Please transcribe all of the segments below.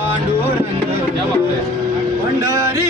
Pandurang. Pandhari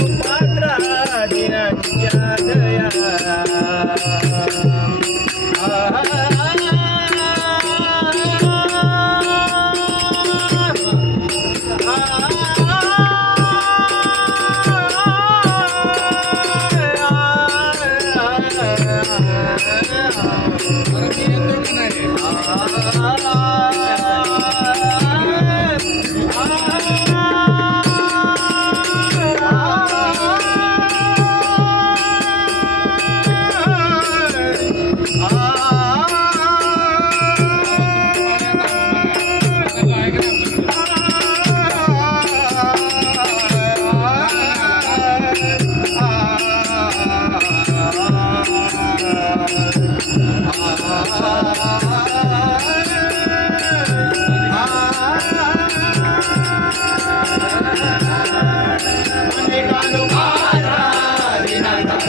أنا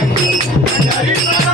Margarida!